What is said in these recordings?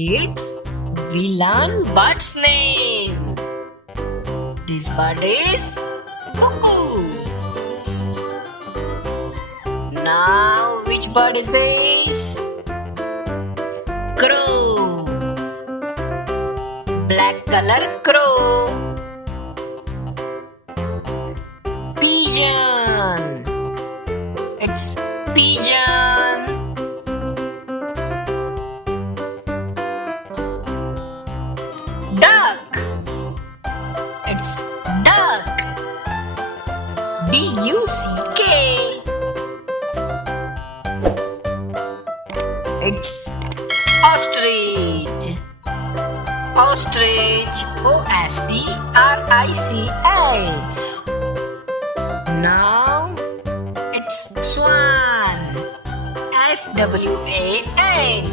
Kids, we learn bird's name. This bird is cuckoo. Now, which bird is this? Crow. Black color crow. Pigeon. It's pigeon. Duck. It's duck. D-U-C-K. It's ostrich. Ostrich. O-S-T-R-I-C-H. Now it's swan. S-W-A-N.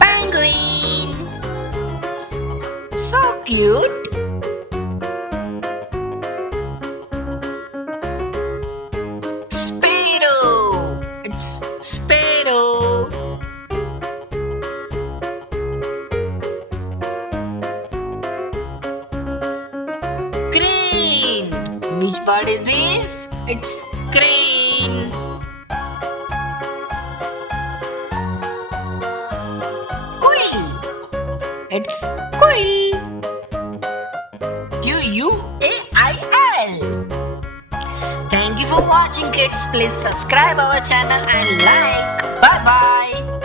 Penguin. So cute. Sparrow. It's sparrow. Crane. Which bird is this? It's crane. Koel. It's Koel. Q-U-A-I-L. Thank you for watching, kids. Please subscribe our channel and like. Bye bye.